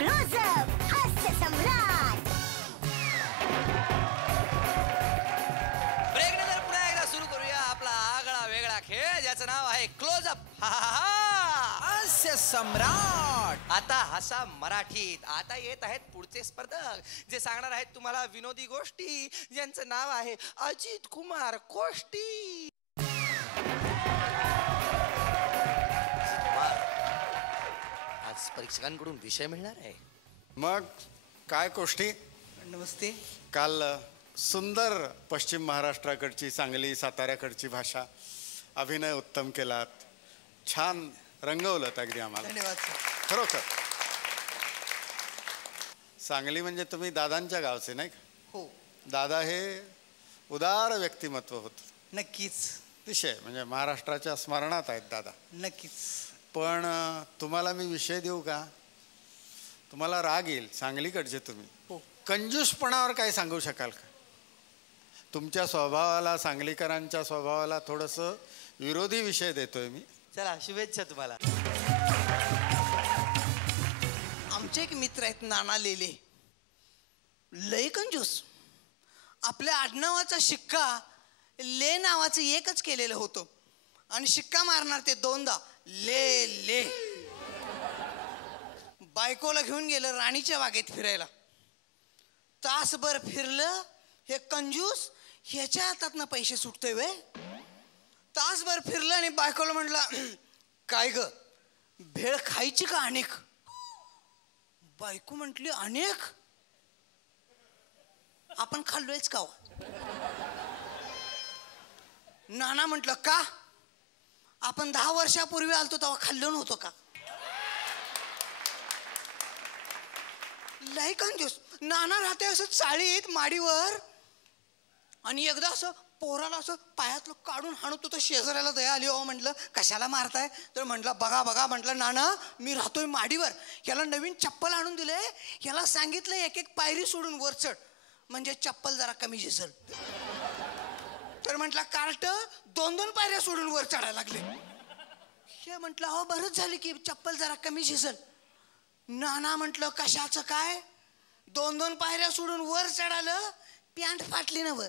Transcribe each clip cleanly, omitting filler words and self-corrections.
Close up हास्य सम्राट. ब्रेकनंतर पुन्हा एकदा सुरू करूया आपला आगळा वेगळा खेळ ज्याचं नाव आहे क्लोजअप हास्य सम्राट. आता हसा मराठीत. आता येत आहेत पुढचे स्पर्धक जे सांगणार आहेत तुम्हाला विनोदी गोष्टी ज्यांचं नाव आहे अजित कुमार कोष्टी. आज परीक्षकांकडून विषय मिळणार आहे. मग काय कोष्टी? नमस्ते. काल सुंदर पश्चिम महाराष्ट्राकडची सांगली साताऱ्याकडची भाषा अभिनय उत्तम केलात. छान रंगवलं अगदी आम्हाला. धन्यवाद सर. खरोखर सांगली म्हणजे तुम्ही दादांच्या गावचे नाही का? हो. दादा हे उदार व्यक्तिमत्व होतं. नक्कीच. विषय म्हणजे महाराष्ट्राच्या स्मरणात आहेत दादा. नक्कीच. पण तुम्हाला मी विषय देऊ का? तुम्हाला राग येईल. सांगलीकडचे तुम्ही. हो. कंजूसपणावर काय सांगू शकाल का? तुमच्या स्वभावाला सांगलीकरांच्या स्वभावाला थोडंसं विरोधी विषय देतोय मी. चला शुभेच्छा तुम्हाला. आमचे एक मित्र आहेत नाना लेले. लय कंजूस. आपल्या आडनावाचा शिक्का ले नावाचं एकच केलेलं होतं आणि शिक्का मारणार ते दोनदा. ले ले. बायकोला घेऊन गेलं राणीच्या बागेत फिरायला. तासभर फिरलं. हे कंजूस ह्याच्या हातातनं पैसे सुटतोय वे. तासभर फिरलं आणि बायकोला म्हटलं काय ग भेळ खायची का अनेक? बायको म्हटली अनेक? आपण खाल्लोयच का? नाना म्हटलं का? आपण 10 वर्षापूर्वी आलतो तेव्हा खाल्लो नव्हतो का? लय कंजूस. नाना राहते असं चाळीत माडीवर आणि एकदा असं पोराला असं पायातलं काढून हाणत होतं. शेजाऱ्याला दया आली. हो म्हटलं कशाला मारताय? तर म्हटलं बघा बघा. म्हटलं नाना मी राहतोय माडीवर. ह्याला नवीन चप्पल आणून दिले. ह्याला सांगितलं एक एक पायरी सोडून वर चढ म्हणजे चप्पल जरा कमी झिजल. तर म्हटलं कार्ट 2-2 पायऱ्या सोडून वर चढायला लागले. हे म्हटलं हो बरंच झालं की चप्पल जरा कमी झिजल. नाना म्हटलं कशाचं काय? 2-2 पायऱ्या सोडून वर चढालं. पॅन्ट फाटली ना वर.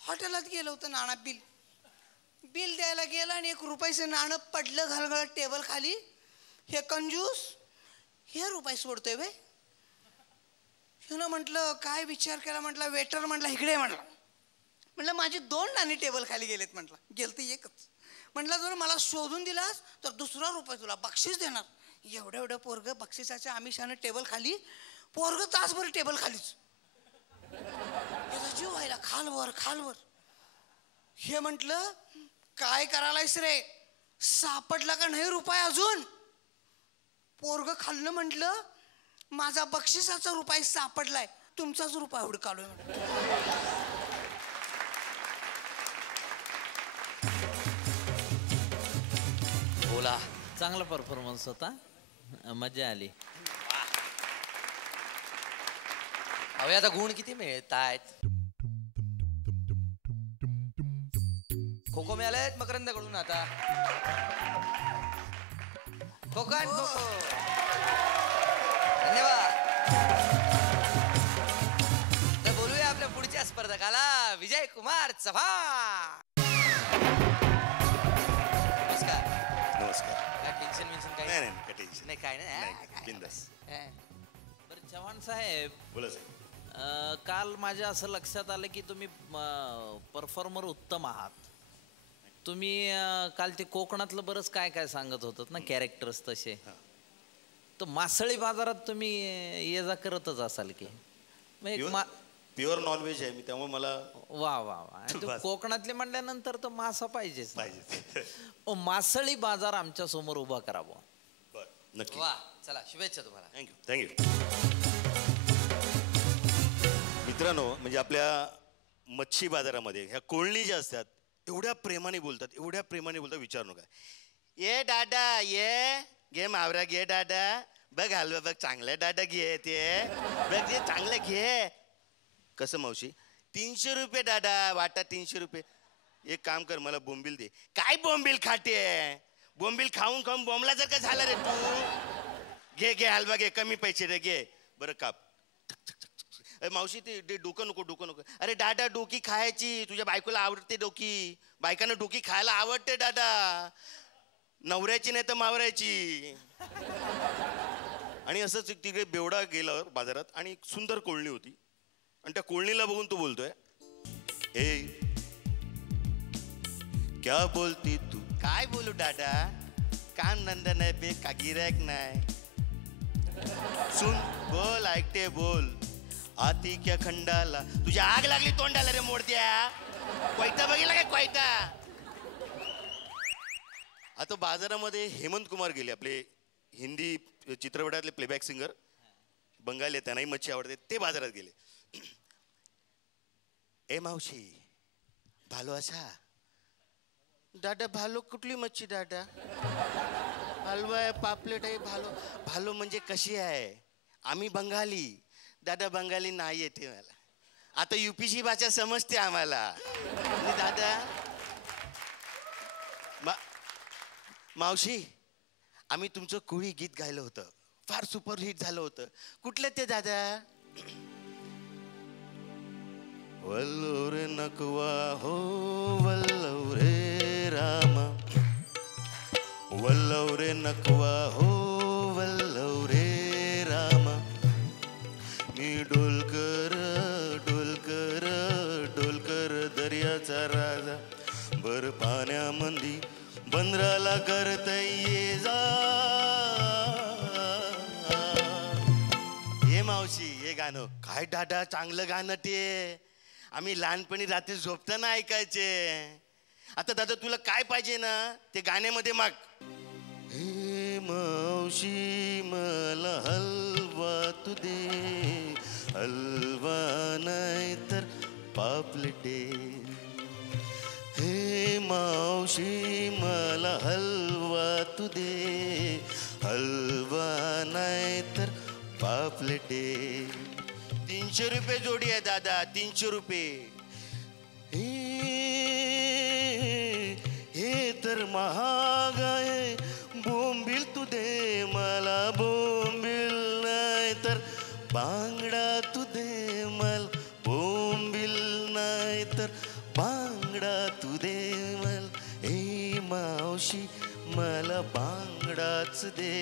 हॉटेलात गेलं होतं. नाना बिल द्यायला गेला आणि 1 रुपयाचं नाणं पडलं घालगळत टेबल खाली. हे कंजूस हे रुपये सोडतोय वे. ह्यानं म्हटलं काय विचार केला? म्हटलं वेटर म्हटलं इकडे. म्हटलं माझी 2 नाणी टेबल खाली गेलेत. म्हटलं गेलं ते एकच. म्हटलं जर मला शोधून दिलास तर 2 रुपये तुला बक्षीस देणार. एवढं पोरग बक्षिसाच्या आमिषानं टेबल खाली. पोरग तासभर टेबल खालीच. त्याचा जीव व्हायला खालवर खालवर. हे म्हटलं काय करायलायस रे? सापडला का नाही रुपये अजून? पोरग खाल्लं. म्हटलं माझा बक्षिसाचा रुपये सापडलाय. तुमचाच रुपया हुडकालोय. बोला. चांगला परफॉर्मन्स होता. मजा आली. अवे आता गुण किती मिळतायत? खो खो मिळालेत मकरंदाकडून. आता कोकण खो खो. धन्यवाद. तर बोलूया आपल्या पुढच्या स्पर्धकाला विजय कुमार चव्हाण. नमस्कार. नमस्कार. काय टेन्शन मेन्शन काही नाही नाही टेन्शन नाही. काय नाही बिंदास. बरं चव्हाण साहेब, बोला साहेब. काल माझ्या असं लक्षात आलं की तुम्ही परफॉर्मर उत्तम आहात. तुम्ही काल ते कोकणातलं बरंच काय काय सांगत होतात ना कॅरेक्टर्स तसे. तर मासळी बाजारात तुम्ही ये जा करतच असाल की? प्युअर नॉनव्हेज आहे मी त्यामुळे मला. वा वा वा. आणि कोकणातले म्हणल्यानंतर तर मासा पाहिजेच. पाहिजे. मासळी बाजार आमच्या समोर उभा करावा. बरं नक्की. वा चला शुभेच्छा तुम्हाला. थँक्यू. मित्रांनो म्हणजे आपल्या मच्छी बाजारामध्ये ह्या कोळणी ज्या असतात एवढ्या प्रेमाने बोलतात विचारू नका. ये दादा ये घे मावरा घे दादा. बघ हलवा बघ चांगलं दादा घे. ते बघ ते चांगलं घे. कसं मावशी? 300 रुपये दादा. वाटा 300 रुपये. एक काम कर मला बोंबील दे. काय बोंबील खाते? बोंबील खाऊन खाऊन बोंबला जर का झाला रे तू. घे घे हलवा घे, कमी पैसे रे, घे. बरं काप. मावशी ते डोकं नको. अरे दादा डोकी खायची, तुझ्या बायकोला आवडते डोकी. बायकांना डोकी खायला आवडते दादा, नवऱ्याची नाही तर मावऱ्याची. आणि असंच तिकडे बेवडा गेला बाजारात आणि एक सुंदर कोळणी होती आणि त्या कोळणीला बघून तो बोलतोय, ए क्या बोलती तू? काय बोलू दादा, कान नंद नाही बे, का गिऱ्हाईक नाही. सुन बोल, ऐकते बोल. आती क्या खंडाला, तुझ्या आग लागली तोंडाला रे मोडत्या. कोयता बघितला काय कोयता? आता बाजारामध्ये हेमंत कुमार गेले, आपले हिंदी चित्रपटातले प्लेबॅक सिंगर, बंगाली, त्यांनाही मच्छी आवडते, ते बाजारात गेले. ए मावशी भालो असा? दादा भालो कुठली मच्छी दादा? हलवा आहे, पापलेट आहे. भालो म्हणजे कशी आहे? आम्ही बंगाली दादा, बंगाली नाही येते मला. आता युपीची भाषा समजते आम्हाला. आणि दादा मावशी, आम्ही तुमचं कोळी गीत गायलं होतं, फार सुपरहिट झालं होतं. कुठलं ते दादा? वल्लव रे नकवा हो वल्लव रे रामा, वल्लव रे नकवा हो वल्लव रे रामा. मी डोलकर डोलकर डोलकर दर्याचा राजा, बर पाण्यामंदी बंदराला करता ये जा. हे मावशी हे गाणं काय दादा, चांगलं गाणं ते. आम्ही लहानपणी रात्री झोपताना ऐकायचे. आता दादा तुला काय पाहिजे ना ते गाण्यामध्ये माग. हे मावशी मला हलवा तू दे, हलवा नाही तर पापलेटे. हे मावशी मला हलवा तू दे, हलवा नाही तर पापलेटे. 300 रुपये जोडी आहे दादा, 300 रुपये. हे तर महाग आहे, बोंबील तू दे मला, बोंबील नाही तर बांगडा तू दे मला, बोंबील नाही तर बांगडा तू दे मला. ए मावशी मला बांगडाच दे,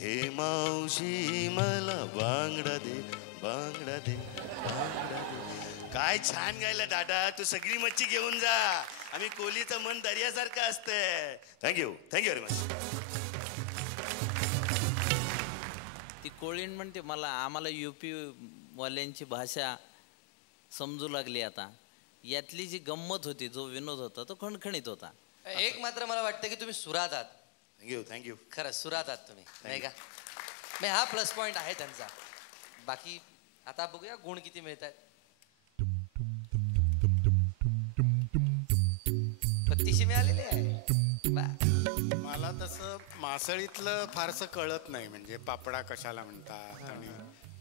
हे मावशी मला बांगडा दे, बांगडा दे, बांगडा दे. काय छान गायलं दादा, तू सगळी मच्छी घेऊन जा. आम्ही कोहलीचं मन दर्यासारखं असतंय. Thank you very much. ती कोळीण म्हणते मला, आम्हाला युपी वाल्यांची भाषा समजू लागली आता. यातली जी गंमत होती, जो विनोद होता तो खणखणीत होता. एक मात्र मला वाटतं की तुम्ही सुरात आहात. थँक्यू. खरं सुरात आहात तुम्ही, नाही का? मी हा प्लस पॉइंट आहे त्यांचा. बाकी आता बघूया गुण किती मिळत आहेत. 32 मिळालेले आहे. मला तसं मासळीतलं फारसं कळत नाही, म्हणजे पापडा कशाला म्हणतात आणि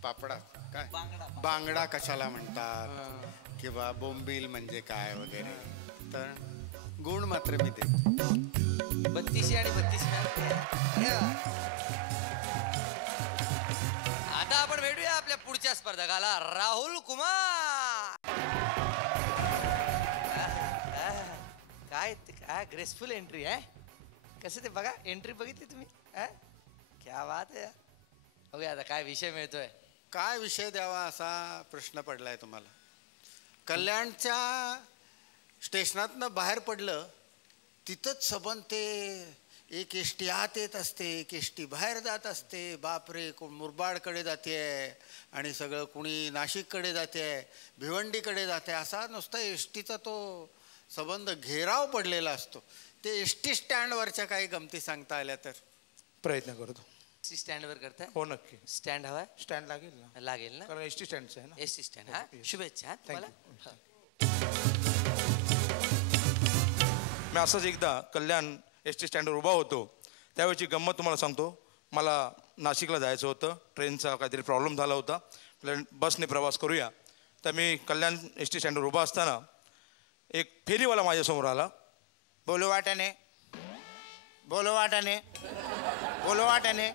पापडा काय बांगडा कशाला म्हणतात किंवा बोंबील म्हणजे काय वगैरे. तर गुण मात्र मी ते 32 आणि 32 मिळाले. आता आपण भेटूया आपल्या पुढच्या स्पर्धकाला, राहुल कुमार. काय काय ग्रेसफुल एंट्री आहे. कसं ते बघा, एंट्री बघितली तुम्ही? क्या बात आहे. बघूया आता काय विषय मिळतोय. काय विषय द्यावा असा प्रश्न पडलाय तुम्हाला. कल्याणच्या स्टेशनातनं बाहेर पडलं तिथंच सबंध ते एक एसटी आत येत असते, एक एसटी बाहेर जात असते. बापरे, कोण मुरबाडकडे जाते आणि सगळं कुणी नाशिककडे जाते, भिवंडीकडे जाते. असा नुसता एसटीचा तो संबंध घेराव पडलेला असतो. ते एसटी स्टँडवरच्या काही गमती सांगता आल्या तर प्रयत्न करतो. एसटी स्टँडवर करताय? हो नक्की. स्टँड हवाय? स्टँड लागेल ना? लागेल ना, कारण एसटी स्टँडचं आहे ना. ST stand. हा, शुभेच्छा तुम्हाला. मी असंच एकदा कल्याण एसटी स्टँडवर उभा होतो, त्यावेळची गंमत तुम्हाला सांगतो. मला नाशिकला जायचं होतं, ट्रेनचा काहीतरी प्रॉब्लेम झाला होता, बसने प्रवास करूया. तर मी कल्याण एसटी स्टँडवर उभा असताना एक फेरीवाला माझ्यासमोर आला. बोलू वाट्याने बोलो वाटाने, बोलो वाटाने.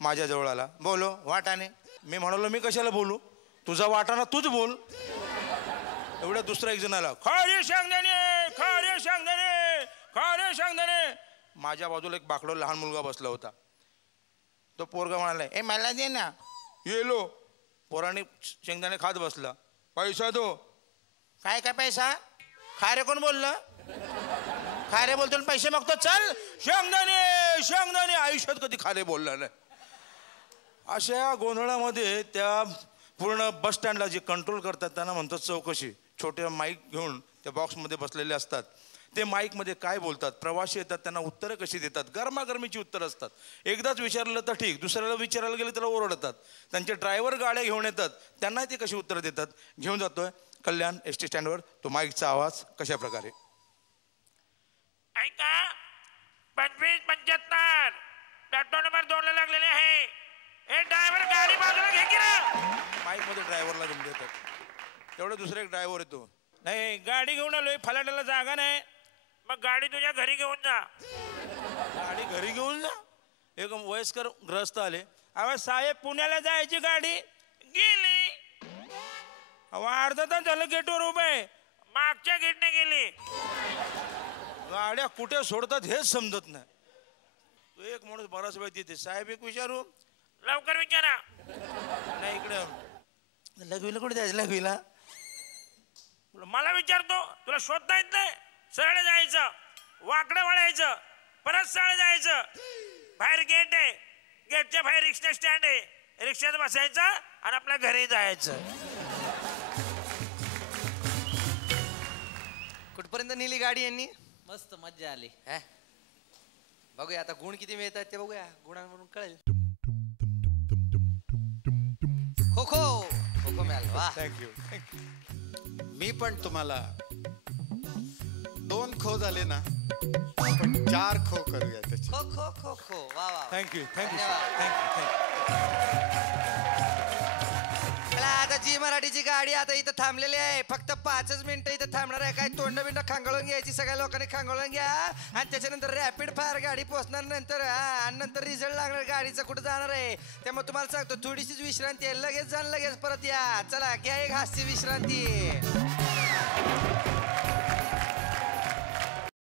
माझ्या जवळ आला, बोलो वाटाने. मी म्हणालो मी कशाला बोलू, तुझा वाटाणा तूच बोल. एवढ्या दुसरा एक जण आला, खरे शेंगदाणे, खरे शेंगदाणे, खरे शेंगदाणे. माझ्या बाजूला एक बाकडं लहान मुलगा बसला होता. तो पोरगा म्हणाला, ए मला दे ना. येलो पोराने शेंगदाणे खात बसला. पैसा दो. काय काय पैसा, खारे कोण बोललं, खारे बोलतो पैसे मागतो, चल. शेंगदाणे शेंगदाणे, आयुष्यात कधी खारे बोलला नाही. अशा गोंधळामध्ये त्या पूर्ण बस स्टँडला जे कंट्रोल करतात त्यांना म्हणतात चौकशी. छोटे माईक घेऊन त्या बॉक्समध्ये बसलेले असतात. ते माईकमध्ये काय बोलतात, प्रवासी येतात त्यांना उत्तरं कशी देतात, गरमागरमीची उत्तरं असतात. एकदाच विचारलं तर ठीक, दुसऱ्याला विचारायला गेलं त्याला ओरडतात. त्यांचे ड्रायव्हर गाड्या घेऊन येतात, त्यांना ते कशी उत्तरं देतात. घेऊन जातोय कल्याण एस टी स्टँडवर. तो माईकचा आवाज कशा प्रकारे, ऐका 2575 प्लॅटफॉर्म नंबर 2 ला लागलेले आहे. हे ड्रायव्हर गाडी बाजूला घे की रे. माईकमध्ये ड्रायव्हरला घेऊन देतात. तेवढं दुसरा एक ड्रायव्हर येतो, नाही गाडी घेऊन आलोय, फलाटाला जागा नाही, मग गाडी तुझ्या घरी घेऊन जा. गाडी घरी घेऊन जा. एक वयस्कर ग्रस्त आले, अहो साहेब पुण्याला जायची गाडी गेली. अहो अर्धा तास झालं गेटवर उभे आहे, मागच्या गेटने गेली. गाड्या कुठे सोडतात हेच समजत नाही. तो एक माणूस बराच वेळ तिथे, साहेब एक विचारू, लवकर विचारा. नाही इकडे लघवीला कुठे जायचं, लघवीला. मला विचारतो, तुला शोधता येत नाही. सरळ जायचं, वाकडं वळायचं, परत सरळ जायचं. बाहेर गेट आहे, गेटच्या बाहेर रिक्षा स्टँड आहे, रिक्षात बसायचं आणि आपल्या घरी जायचं. कुठपर्यंत नेली गाडी यांनी? मस्त मज्जा आली. बघूया आता गुण किती मिळतात ते बघूया, गुणांवरून कळेल. खो खो खो खो मिळालं. वा, थँक्यू. मी पण तुम्हाला 2 खो झाले ना, आपण 4 खो करूया त्याचे. खो खो खो खो. वा वा. थँक्यू थँक्यू धन्यवाद. थँक्यू. चला आता जी मराठीची गाडी आता इथं थांबलेली आहे. फक्त 5च मिनिटं इथं थांबणार आहे. काय तोंड बिंड खांगळून घ्यायची, सगळ्या लोकांनी खांगळून घ्या. आणि त्याच्यानंतर रॅपिड फायर गाडी पोहोचणार नंतर. आणि नंतर रिझल्ट लागणार गाडीचा कुठं जाणार आहे. त्यामुळे तुम्हाला सांगतो थोडीशीच विश्रांती आहे. लगेच जा, लगेच परत या. चला घ्या एक हास्य विश्रांती.